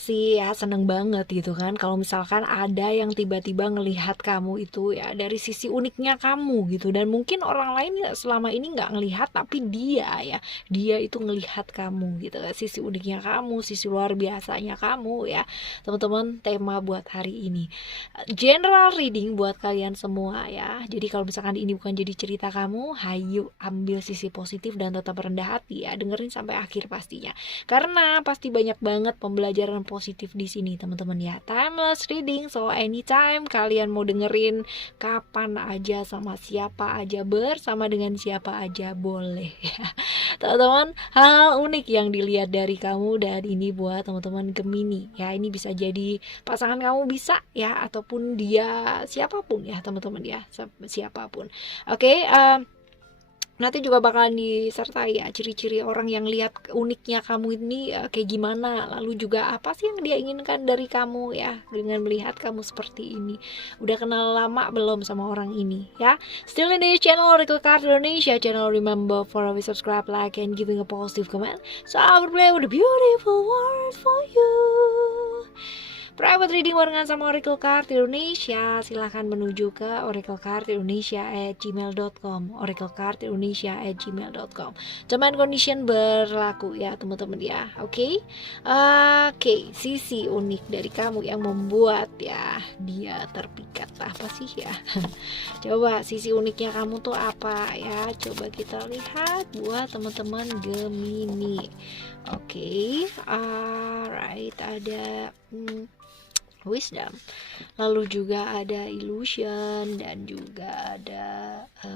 pasti ya seneng banget gitu kan kalau misalkan ada yang tiba-tiba ngelihat kamu itu ya dari sisi uniknya kamu gitu, dan mungkin orang lain ya selama ini nggak ngelihat, tapi dia itu ngelihat kamu gitu, sisi uniknya kamu, sisi luar biasanya kamu ya teman-teman. Tema buat hari ini general reading buat kalian semua ya. Jadi kalau misalkan ini bukan jadi cerita kamu, hayu ambil sisi positif dan tetap rendah hati ya. Dengerin sampai akhir pastinya. Karena pasti banyak banget pembelajaran positif di sini teman-teman ya. Timeless reading, so anytime kalian mau dengerin kapan aja, sama siapa aja, bersama dengan siapa aja boleh ya. Teman-teman, hal unik yang dilihat dari kamu, dan ini buat teman-teman Gemini ya. Ini bisa jadi pasangan kamu, bisa ya, ataupun dia siapapun ya teman-teman ya, siapapun. Oke, nanti juga bakalan disertai ya ciri-ciri orang yang lihat uniknya kamu ini kayak gimana, lalu juga apa sih yang dia inginkan dari kamu ya dengan melihat kamu seperti ini. Udah kenal lama belum sama orang ini ya? Still in the channel Oracle Card Indonesia channel. Remember for always subscribe, like, and giving a positive comment, so I will play with a beautiful words for you. Private reading barengan sama Oracle Card Indonesia, silahkan menuju ke oraclecardindonesia@gmail.com, oraclecardindonesia@gmail.com. Term and condition berlaku ya teman-teman ya. Oke, sisi unik dari kamu yang membuat ya dia terpikat apa sih ya? Coba sisi uniknya kamu tuh apa ya? Coba kita lihat buat teman-teman Gemini. Oke, alright, ada wisdom, lalu juga ada illusion, dan juga ada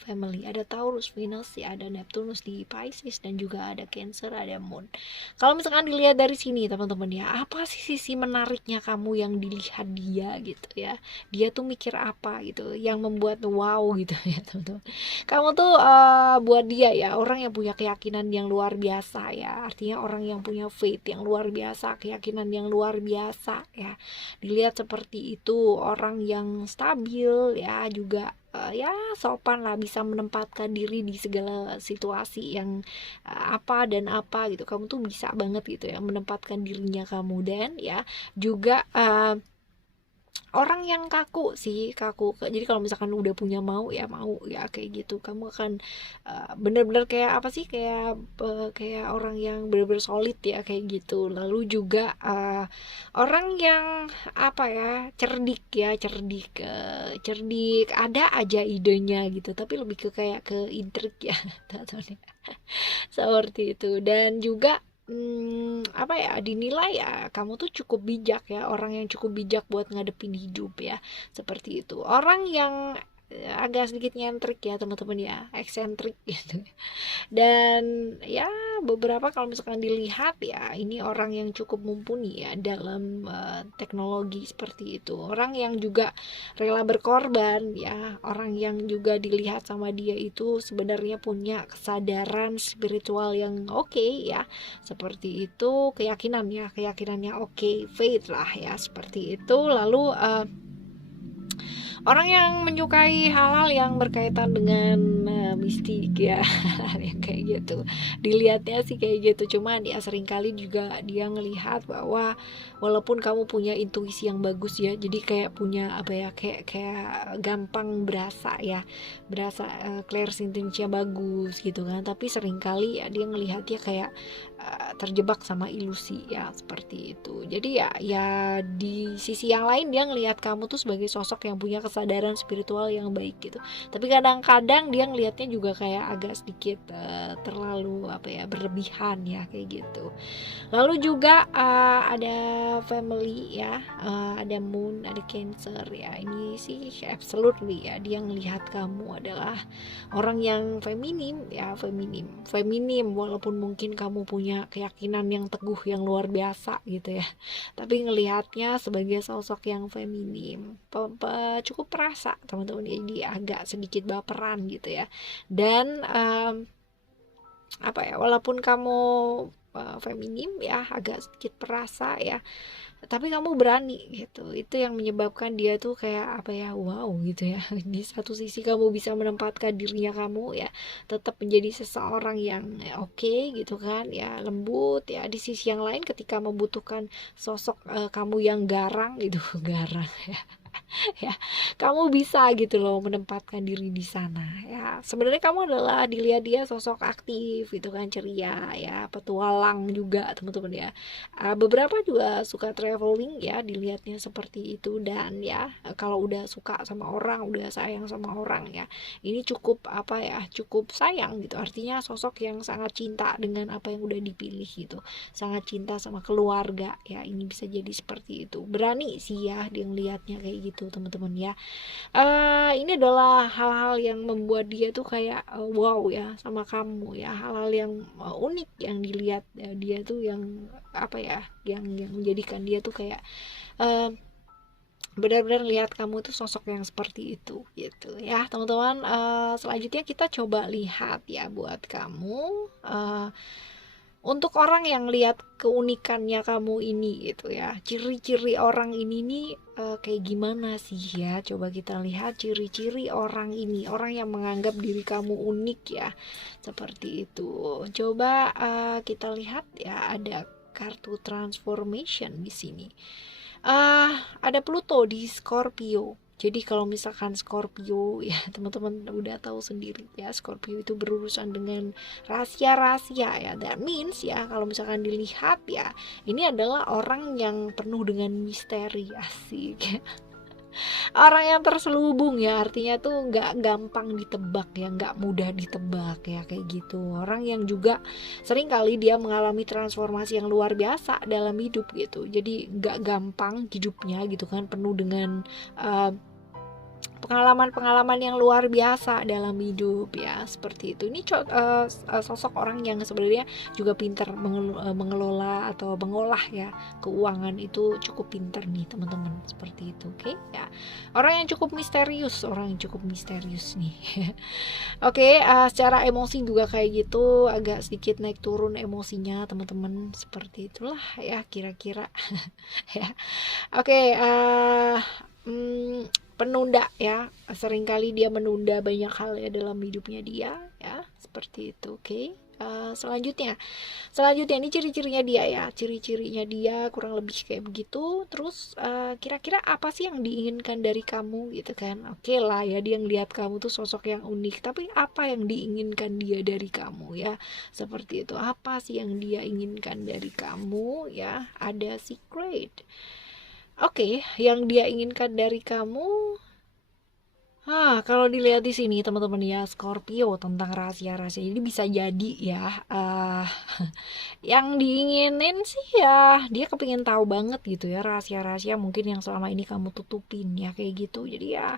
family, ada Taurus, Venus ya, ada Neptunus di Pisces, dan juga ada Cancer, ada Moon. Kalau misalkan dilihat dari sini teman-teman ya, apa sih sisi menariknya kamu yang dilihat dia gitu ya, dia tuh mikir apa gitu yang membuat wow gitu ya teman-teman. Kamu tuh buat dia ya orang yang punya keyakinan yang luar biasa ya, artinya orang yang punya faith yang luar biasa, keyakinan yang luar biasa ya. Dilihat seperti itu, orang yang stabil ya, juga ya sopan lah, bisa menempatkan diri di segala situasi yang apa dan apa gitu. Kamu tuh bisa banget gitu ya menempatkan dirinya kamu, dan ya juga orang yang kaku sih, kaku. Jadi kalau misalkan udah punya mau ya kayak gitu. Kamu akan bener-bener kayak apa sih, kayak orang yang bener-bener solid ya kayak gitu. Lalu juga orang yang apa ya, cerdik ya, cerdik, ada aja idenya gitu, tapi lebih ke kayak ke intrik ya seperti itu. Dan juga apa ya, dinilai ya kamu tuh cukup bijak ya, orang yang cukup bijak buat ngadepin hidup ya, seperti itu. Orang yang agak sedikit nyentrik ya teman-teman ya, eksentrik gitu. Dan ya beberapa kalau misalkan dilihat ya, ini orang yang cukup mumpuni ya dalam teknologi seperti itu. Orang yang juga rela berkorban ya, orang yang juga dilihat sama dia itu sebenarnya punya kesadaran spiritual yang oke ya, seperti itu. Keyakinannya oke, faith lah ya, seperti itu. Lalu orang yang menyukai hal-hal yang berkaitan dengan mistik ya yang kayak gitu, dilihatnya sih kayak gitu. Cuman ya seringkali juga dia ngelihat bahwa walaupun kamu punya intuisi yang bagus ya, jadi kayak punya apa ya, kayak gampang berasa clairsentience-nya bagus gitu kan, tapi seringkali ya dia ngelihatnya kayak terjebak sama ilusi ya, seperti itu. Jadi ya di sisi yang lain dia ngelihat kamu tuh sebagai sosok yang punya kesadaran spiritual yang baik gitu, tapi kadang-kadang dia ngelihatnya juga kayak agak sedikit terlalu apa ya, berlebihan ya kayak gitu. Lalu juga ada family ya, ada Moon, ada Cancer ya. Ini sih absolutely ya, dia ngelihat kamu adalah orang yang feminim ya, feminim walaupun mungkin kamu punya keyakinan yang teguh yang luar biasa gitu ya, tapi ngelihatnya sebagai sosok yang feminim, cukup perasa teman-teman, jadi agak sedikit baperan gitu ya. Dan apa ya, walaupun kamu feminim ya, agak sedikit perasa ya, tapi kamu berani gitu. Itu yang menyebabkan dia tuh kayak apa ya, wow gitu ya. Di satu sisi kamu bisa menempatkan dirinya kamu ya tetap menjadi seseorang yang oke gitu kan ya, lembut ya. Di sisi yang lain ketika membutuhkan sosok kamu yang garang gitu garang ya ya kamu bisa gitu loh menempatkan diri di sana ya. Sebenarnya kamu adalah dilihat dia sosok aktif gitu kan, ceria ya, petualang juga teman-teman ya. Beberapa juga suka traveling ya, dilihatnya seperti itu. Dan ya kalau udah suka sama orang, udah sayang sama orang ya, ini cukup apa ya, cukup sayang gitu, artinya sosok yang sangat cinta dengan apa yang udah dipilih gitu, sangat cinta sama keluarga ya. Ini bisa jadi seperti itu, berani sih ya dia ngelihatnya kayak gitu teman-teman ya. Ini adalah hal-hal yang membuat dia tuh kayak wow ya sama kamu ya, hal-hal yang unik yang dilihat dia tuh, yang apa ya, yang menjadikan dia tuh kayak uh, benar-benar lihat kamu tuh sosok yang seperti itu gitu ya teman-teman. Selanjutnya kita coba lihat ya buat kamu, untuk orang yang lihat keunikannya kamu ini gitu ya, ciri-ciri orang ini nih kayak gimana sih ya. Coba kita lihat ciri-ciri orang ini, orang yang menganggap diri kamu unik ya, seperti itu. Coba kita lihat ya, ada kartu transformation di sini. Ada Pluto di Scorpio. Jadi kalau misalkan Scorpio ya teman-teman udah tahu sendiri ya, Scorpio itu berurusan dengan rahasia-rahasia ya. That means ya kalau misalkan dilihat ya, ini adalah orang yang penuh dengan misteri, asik. Orang yang terselubung ya, artinya tuh nggak gampang ditebak ya, nggak mudah ditebak ya, kayak gitu. Orang yang juga sering kali dia mengalami transformasi yang luar biasa dalam hidup gitu, jadi nggak gampang hidupnya gitu kan, penuh dengan pengalaman-pengalaman yang luar biasa dalam hidup ya, seperti itu. Ini sosok orang yang sebenarnya juga pintar mengelola atau mengolah ya keuangan, itu cukup pintar nih teman-teman, seperti itu. Oke ya, orang yang cukup misterius, nih. Oke, secara emosi juga kayak gitu, agak sedikit naik turun emosinya teman-teman, seperti itulah ya kira-kira. Ya oke. Penunda ya, seringkali dia menunda banyak hal ya dalam hidupnya dia ya, seperti itu. Oke. Selanjutnya ini ciri-cirinya dia ya, ciri-cirinya dia kurang lebih kayak begitu. Terus kira-kira apa sih yang diinginkan dari kamu gitu kan. Oke lah ya, dia ngelihat kamu tuh sosok yang unik, tapi apa yang diinginkan dia dari kamu ya, seperti itu. Apa sih yang dia inginkan dari kamu ya, ada secret. Oke, yang dia inginkan dari kamu, kalau dilihat di sini teman-teman ya, Scorpio tentang rahasia-rahasia ini bisa jadi ya, yang diinginin sih ya, dia kepingin tahu banget gitu ya rahasia-rahasia mungkin yang selama ini kamu tutupin ya, kayak gitu. Jadi ya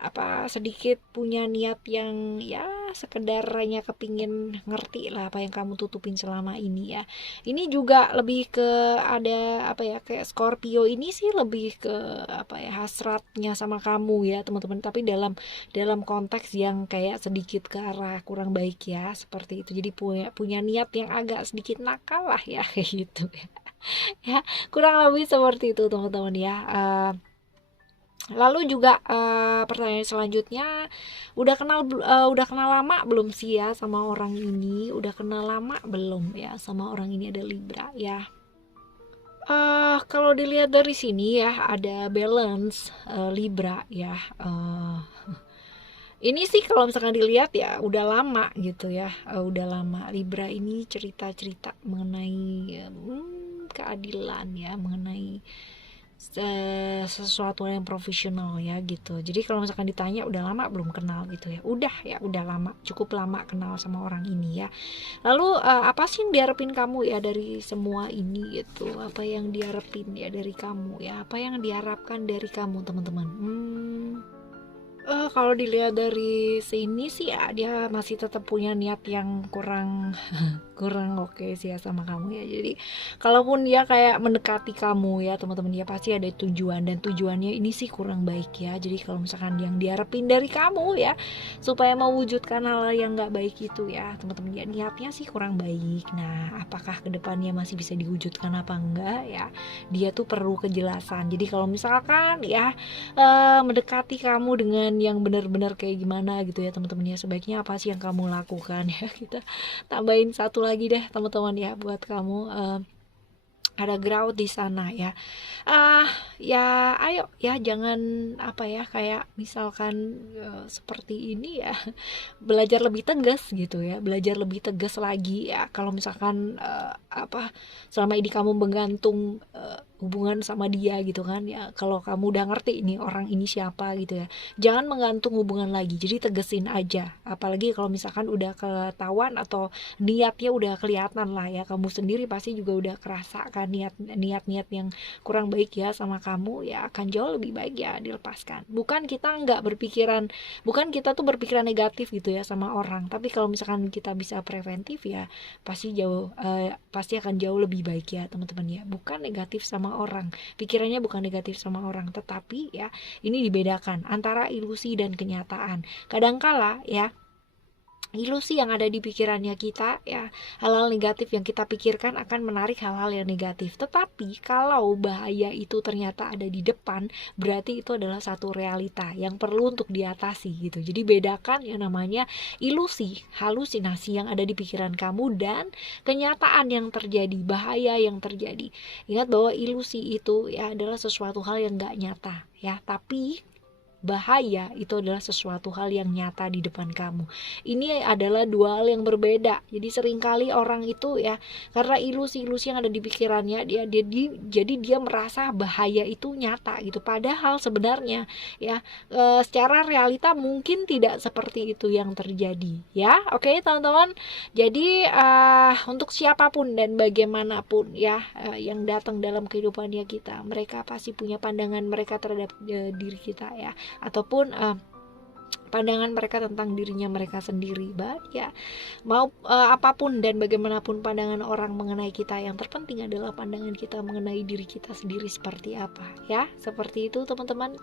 apa, sedikit punya niat yang ya sekedar hanya kepingin ngerti lah apa yang kamu tutupin selama ini ya. Ini juga lebih ke ada apa ya, kayak Scorpio ini sih lebih ke apa ya, hasratnya sama kamu ya teman-teman, tapi dalam konteks yang kayak sedikit ke arah kurang baik ya, seperti itu. Jadi punya niat yang agak sedikit nakal lah ya, kayak gitu ya. Ya kurang lebih seperti itu teman-teman ya. Lalu juga pertanyaan selanjutnya, udah kenal lama belum sih ya sama orang ini? Udah kenal lama belum ya sama orang ini? Ada Libra ya. Kalau dilihat dari sini ya, ada balance Libra ya. Ini sih kalau misalkan dilihat ya udah lama gitu ya, udah lama Libra ini cerita-cerita mengenai keadilan ya, mengenai sesuatu yang profesional ya gitu. Jadi kalau misalkan ditanya udah lama belum kenal gitu ya, udah lama, cukup lama kenal sama orang ini ya. Lalu apa sih yang diharapin kamu ya dari semua ini gitu, apa yang diharapin ya dari kamu ya, apa yang diharapkan dari kamu teman-teman. Kalau dilihat dari sini sih ya dia masih tetap punya niat yang kurang kurang oke sih ya sama kamu ya. Jadi kalaupun dia kayak mendekati kamu ya teman-teman, dia pasti ada tujuan, dan tujuannya ini sih kurang baik ya. Jadi kalau misalkan yang diharapin dari kamu ya supaya mewujudkan hal yang nggak baik itu ya teman-teman, ya niatnya sih kurang baik. Nah, apakah kedepannya masih bisa diwujudkan apa enggak ya, dia tuh perlu kejelasan. Jadi kalau misalkan ya mendekati kamu dengan yang benar-benar kayak gimana gitu ya teman-teman ya, sebaiknya apa sih yang kamu lakukan ya. Kita tambahin satu lagi deh teman-teman ya buat kamu, ada ground di sana ya. ah Ya ayo ya, jangan apa ya, kayak misalkan seperti ini ya, belajar lebih tegas gitu ya, belajar lebih tegas lagi ya. Kalau misalkan selama ini kamu menggantung hubungan sama dia gitu kan ya, kalau kamu udah ngerti ini orang ini siapa gitu ya, jangan menggantung hubungan lagi, jadi tegesin aja. Apalagi kalau misalkan udah ketahuan atau niatnya udah kelihatan lah ya, kamu sendiri pasti juga udah kerasa kan niat yang kurang baik ya sama kamu ya, akan jauh lebih baik ya dilepaskan. Bukan kita tuh berpikiran negatif gitu ya sama orang, tapi kalau misalkan kita bisa preventif ya pasti akan jauh lebih baik ya teman-teman ya. Bukan negatif sama orang, pikirannya bukan negatif sama orang, tetapi ya ini dibedakan antara ilusi dan kenyataan. Kadangkala ya ilusi yang ada di pikirannya kita ya, hal-hal negatif yang kita pikirkan akan menarik hal-hal yang negatif. Tetapi kalau bahaya itu ternyata ada di depan, berarti itu adalah satu realita yang perlu untuk diatasi gitu. Jadi bedakan yang namanya ilusi, halusinasi yang ada di pikiran kamu, dan kenyataan yang terjadi, bahaya yang terjadi. Ingat bahwa ilusi itu ya adalah sesuatu hal yang gak nyata ya, tapi bahaya itu adalah sesuatu hal yang nyata di depan kamu. Ini adalah dua hal yang berbeda. Jadi seringkali orang itu ya, karena ilusi-ilusi yang ada di pikirannya, jadi dia merasa bahaya itu nyata gitu. Padahal sebenarnya ya secara realita mungkin tidak seperti itu yang terjadi ya. Oke teman-teman. Jadi untuk siapapun dan bagaimanapun ya yang datang dalam kehidupannya kita, mereka pasti punya pandangan mereka terhadap diri kita ya, ataupun pandangan mereka tentang dirinya mereka sendiri. Ya mau apapun dan bagaimanapun pandangan orang mengenai kita, yang terpenting adalah pandangan kita mengenai diri kita sendiri seperti apa ya. Seperti itu teman-teman.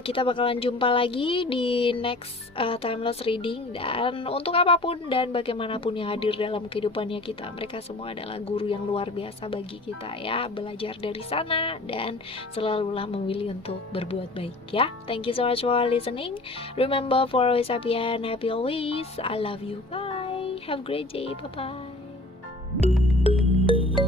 Kita bakalan jumpa lagi di next timeless reading. Dan untuk apapun dan bagaimanapun yang hadir dalam kehidupannya kita, mereka semua adalah guru yang luar biasa bagi kita ya. Belajar dari sana dan selalulah memilih untuk berbuat baik ya. Thank you so much for listening. Remember, for always happy and happy always. I love you. Bye. Have a great day. Bye bye.